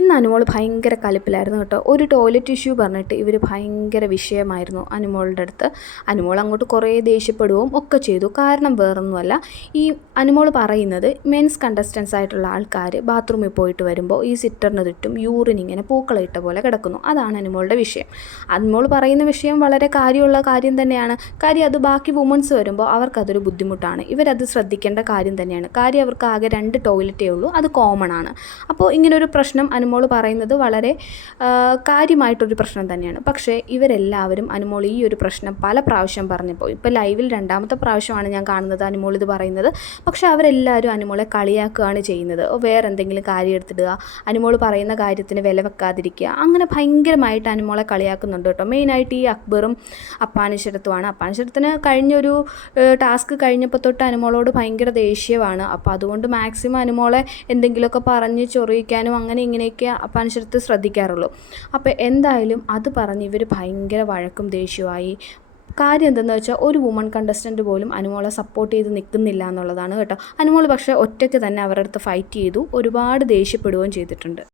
ഇന്ന് അനുമോൾ ഭയങ്കര കലിപ്പിലായിരുന്നു കേട്ടോ. ഒരു ടോയ്ലറ്റ് ഇഷ്യൂ പറഞ്ഞിട്ട് ഇവർ ഭയങ്കര വിഷയമായിരുന്നു അനുമോളുടെ അടുത്ത്. അനുമോൾ അങ്ങോട്ട് കുറേ ദേഷ്യപ്പെടുകയും ഒക്കെ ചെയ്തു. കാരണം വേറൊന്നുമല്ല, ഈ അനുമോൾ പറയുന്നത് മെൻസ് കണ്ടസ്റ്റൻസ് ആയിട്ടുള്ള ആൾക്കാർ ബാത്റൂമിൽ പോയിട്ട് വരുമ്പോൾ ഈ സിറ്ററിന് ചുറ്റും യൂറിൻ ഇങ്ങനെ പൂക്കളയിട്ട പോലെ കിടക്കുന്നു. അതാണ് അനുമോളുടെ വിഷയം. അനുമോൾ പറയുന്ന വിഷയം വളരെ കാര്യമുള്ള കാര്യം തന്നെയാണ്. കാര്യം അത് ബാക്കി വുമൺസ് വരുമ്പോൾ അവർക്കതൊരു ബുദ്ധിമുട്ടാണ്. ഇവരത് ശ്രദ്ധിക്കേണ്ട കാര്യം തന്നെയാണ്. കാര്യം അവർക്ക് ആകെ 2 ടോയ്ലറ്റേ ഉള്ളൂ, അത് കോമൺ ആണ്. അപ്പോൾ ഇങ്ങനൊരു പ്രശ്നം അനുമോൾ പറയുന്നത് വളരെ കാര്യമായിട്ടൊരു പ്രശ്നം തന്നെയാണ്. പക്ഷേ ഇവരെല്ലാവരും അനുമോൾ ഈ ഒരു പ്രശ്നം പല പ്രാവശ്യം പറഞ്ഞപ്പോൾ, ഇപ്പോൾ ലൈവിൽ 2ാമത്തെ പ്രാവശ്യമാണ് ഞാൻ കാണുന്നത് അനുമോൾ ഇത് പറയുന്നത്. പക്ഷേ അവരെല്ലാവരും അനുമോളെ കളിയാക്കുകയാണ് ചെയ്യുന്നത്. വേറെ എന്തെങ്കിലും കാര്യം എടുത്തിടുക, അനുമോൾ പറയുന്ന കാര്യത്തിന് വില വെക്കാതിരിക്കുക, അങ്ങനെ ഭയങ്കരമായിട്ട് അനുമോളെ കളിയാക്കുന്നുണ്ട് കേട്ടോ. മെയിനായിട്ട് ഈ അക്ബറും അപ്പാനിശരത്തുമാണ്. അപ്പാനിശരത്തിന് കഴിഞ്ഞൊരു ടാസ്ക് കഴിഞ്ഞപ്പോൾ തൊട്ട് അനുമോളോട് ഭയങ്കര ദേഷ്യമാണ്. അപ്പോൾ അതുകൊണ്ട് മാക്സിമം അനുമോളെ എന്തെങ്കിലുമൊക്കെ പറഞ്ഞ് ചൊറിയിക്കാനും അങ്ങനെ ഇങ്ങനെയൊക്കെ അപ്പാനിശരത്ത് ശ്രദ്ധിക്കാറുള്ളൂ. അപ്പോൾ എന്തായാലും അത് പറഞ്ഞ് ഇവർ ഭയങ്കര വഴക്കും ദേഷ്യമായി. കാര്യം എന്തെന്ന് വെച്ചാൽ ഒരു വുമൺ കണ്ടസ്റ്റൻറ്റ് പോലും അനുമോളെ സപ്പോർട്ട് ചെയ്ത് നിൽക്കുന്നില്ല എന്നുള്ളതാണ് കേട്ടോ. അനുമോൾ പക്ഷേ ഒറ്റയ്ക്ക് തന്നെ അവരുടെ അടുത്ത് ഫൈറ്റ് ചെയ്തു, ഒരുപാട് ദേഷ്യപ്പെടുകയും ചെയ്തിട്ടുണ്ട്.